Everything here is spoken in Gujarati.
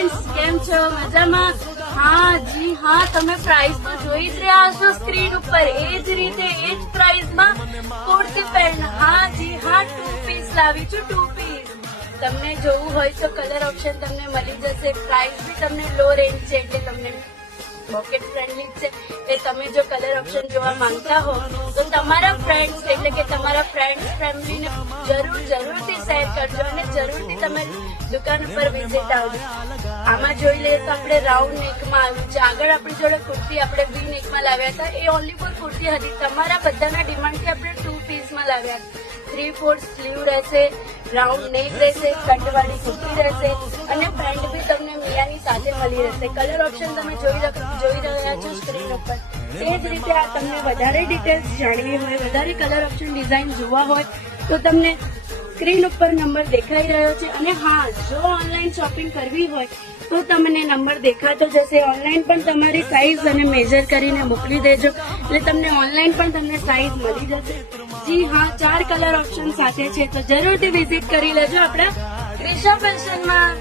ફ્રેન્ડ્સ, કેમ છો? મજામાં? હા જી હા, તમે પ્રાઇસ તો જોઈ જ રહ્યા હશો સ્ક્રીન ઉપર. એ જ રીતે એ જ પ્રાઇસમાં કુર્તી પેન્ટ. હા જી હા, 2 પીસ લાવી છું, 2 પીસ. તમને જોવું હોય તો કલર ઓપ્શન તમને મળી જશે. પ્રાઇસ બી તમને લો રેન્જ છે, એટલે તમને પોકેટ ફ્રેન્ડલી છે. એ તમે જો કલર ઓપ્શન જોવા માંગતા હો તો તમારા ફ્રેન્ડ્સ એટલે કે તમારા ફ્રેન્ડ્સ ફેમિલીને જરૂરથી શેર કરજો અને જરૂરથી તમે દુકાન ઉપર વિઝિટ આવજો. આમાં જોઈ લઈએ તો આપણે રાઉન્ડ નેકમાં આવ્યું છે. આગળ આપણી જોડે કુર્તી આપણે વી નેકમાં લાવ્યા હતા. એ ઓનલી ફોર કુર્તી હતી. તમારા બધાના ડિમાન્ડથી આપણે 2 પીસમાં લાવ્યા હતા. 3/4 સ્લીવ રહેશે, રાઉન્ડ નેક રહેશે, કટવાળી કુર્તી રહેશે અને પેન્ટ બી તમને મિયાની સાથે મળી રહેશે. કલર ઓપ્શન તમે જોઈ રહ્યા છો સ્ક્રીન ઉપર. એ જ રીતે આ તમને વધારે ડિટેલ્સ જાણવી હોય, વધારે કલર ઓપ્શન ડિઝાઇન જોવા હોય તો તમને સ્ક્રીન ઉપર નંબર દેખાઈ રહ્યો છે. અને હા, જો ઓનલાઈન શોપિંગ કરવી હોય તો તમને નંબર દેખાતો જશે. ઓનલાઈન પણ તમારી સાઈઝ અને મેજર કરીને મોકલી દેજો એટલે તમને ઓનલાઈન પણ તમને સાઈઝ મળી જશે. જી હા, 4 કલર ઓપ્શન સાથે છે, તો જરૂરથી વિઝિટ કરી લેજો આપણા ક્રિશા ફેશનમાં.